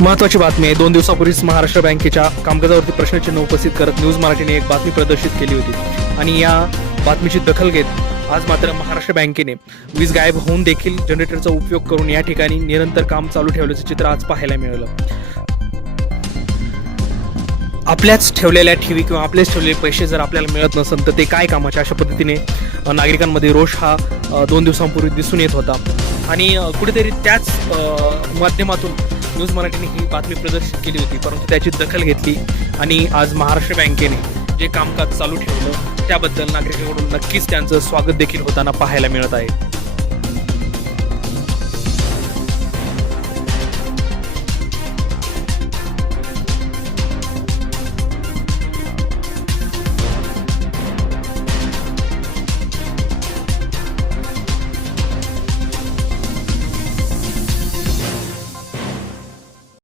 महत्वाची बातमी आहे. दोन दिवसापूर्वीच महाराष्ट्र बँकेच्या कामकाजावरती प्रश्नचिन्ह उपस्थित करत न्यूज मराठीने एक बातमी प्रदर्शित केली होती. आणि या बातमीची दखल घेत आज मात्र महाराष्ट्र बँकेने वीज गायब होऊन देखील जनरेटरचा उपयोग करून या ठिकाणी निरंतर काम चालू ठेवल्याचं चित्र आज पाहायला मिळालं. आपल्याच ठेवलेल्या ठेवी किंवा आपलेच ठेवलेले पैसे जर आपल्याला मिळत नसेल तर ते काय कामाचे? अशा पद्धतीने नागरिकांमध्ये रोष हा दोन दिवसांपूर्वी दिसून येत होता. आणि कुठेतरी त्याच माध्यमातून न्यूज मराठीने ही बातमी प्रदर्शित केली होती परंतु त्याची दखल घेतली आणि आज महाराष्ट्र बँकेने जे कामकाज चालू ठेवलं त्याबद्दल नागरिकांकडून नक्कीच त्यांचं स्वागत देखील होताना पाहायला मिळत आहे.